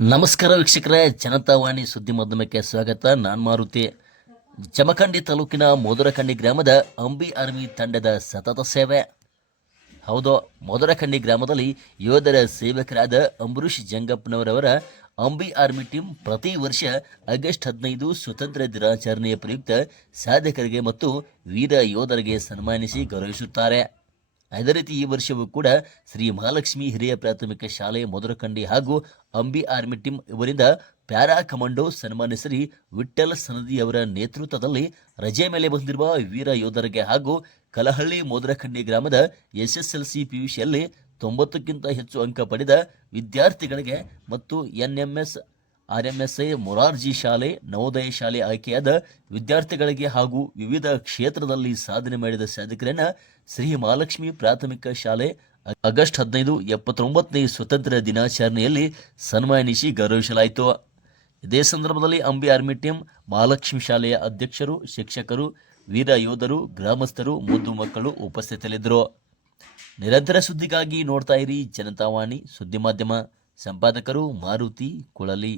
ನಮಸ್ಕಾರ ವೀಕ್ಷಕರೇ ಜನತಾವಾಣಿ ಸುದ್ದಿ ಮಾಧ್ಯಮಕ್ಕೆ ಸ್ವಾಗತ. ನಾನು ಮಾರುತಿ. ಜಮಖಂಡಿ ತಾಲೂಕಿನ ಮೋದರಖಂಡಿ ಗ್ರಾಮದ ಅಂಬಿ ಆರ್ಮಿ ತಂಡದ ಸತತ ಸೇವೆ. ಹೌದು, ಮೋದರಖಂಡಿ ಗ್ರಾಮದಲ್ಲಿ ಯೋಧರ ಸೇವಕರಾದ ಅಂಬರೀಷ್ ಜಂಗಪ್ಪನವರವರ ಅಂಬಿ ಆರ್ಮಿ ಟೀಮ್ ಪ್ರತಿ ವರ್ಷ ಆಗಸ್ಟ್ ಹದಿನೈದು ಸ್ವತಂತ್ರ ದಿನಾಚರಣೆಯ ಪ್ರಯುಕ್ತ ಸಾಧಕರಿಗೆ ಮತ್ತು ವೀರ ಯೋಧರಿಗೆ ಸನ್ಮಾನಿಸಿ ಗೌರವಿಸುತ್ತಾರೆ. ಅದೇ ರೀತಿ ಈ ವರ್ಷವೂ ಕೂಡ ಶ್ರೀ ಮಹಾಲಕ್ಷ್ಮಿ ಹಿರಿಯ ಪ್ರಾಥಮಿಕ ಶಾಲೆ ಮಧುರಕಂಡಿ ಹಾಗೂ ಅಂಬಿ ಆರ್ಮಿ ಟೀಮ್ ಇವರಿಂದ ಪ್ಯಾರಾ ಕಮಾಂಡೋ ಸನ್ಮಾನಿಸರಿ ವಿಠಲ್ ಸನದಿ ಅವರ ನೇತೃತ್ವದಲ್ಲಿ ರಜೆ ಮೇಲೆ ಬಂದಿರುವ ವೀರ ಯೋಧರಿಗೆ ಹಾಗೂ ಕಲಹಳ್ಳಿ ಮೋದರಖಂಡಿ ಗ್ರಾಮದ ಎಸ್ಎಸ್ಎಲ್ಸಿ ಪಿಯುಸಿಯಲ್ಲಿ ತೊಂಬತ್ತಕ್ಕಿಂತ ಹೆಚ್ಚು ಅಂಕ ಪಡೆದ ವಿದ್ಯಾರ್ಥಿಗಳಿಗೆ ಮತ್ತು ಎನ್ಎಂಎಸ್ ಆರ್ಎಂಎಸ್ಐ ಮೊರಾರ್ಜಿ ಶಾಲೆ, ನವೋದಯ ಶಾಲೆ ಆಯ್ಕೆಯಾದ ವಿದ್ಯಾರ್ಥಿಗಳಿಗೆ ಹಾಗೂ ವಿವಿಧ ಕ್ಷೇತ್ರದಲ್ಲಿ ಸಾಧನೆ ಮಾಡಿದ ಸಾಧಕರನ್ನ ಶ್ರೀ ಮಹಾಲಕ್ಷ್ಮಿ ಪ್ರಾಥಮಿಕ ಶಾಲೆ ಆಗಸ್ಟ್ ಹದಿನೈದು, ಎಪ್ಪತ್ತೊಂಬತ್ತನೇ ಸ್ವತಂತ್ರ ದಿನಾಚರಣೆಯಲ್ಲಿ ಸನ್ಮಾನಿಸಿ ಗೌರವಿಸಲಾಯಿತು. ಇದೇ ಸಂದರ್ಭದಲ್ಲಿ ಅಂಬಿ ಆರ್ಮಿ ಟೀಮ್ ಮಹಾಲಕ್ಷ್ಮಿ ಶಾಲೆಯ ಅಧ್ಯಕ್ಷರು, ಶಿಕ್ಷಕರು, ವೀರ ಯೋಧರು, ಗ್ರಾಮಸ್ಥರು, ಮುದ್ದು ಮಕ್ಕಳು ಉಪಸ್ಥಿತರಿದ್ದರು. ನಿರಂತರ ಸುದ್ದಿಗಾಗಿ ನೋಡ್ತಾ ಇರಿ ಜನತಾವಾಣಿ ಸುದ್ದಿ ಮಾಧ್ಯಮ. ಸಂಪಾದಕರು ಮಾರುತಿ ಕುಳಲಿ.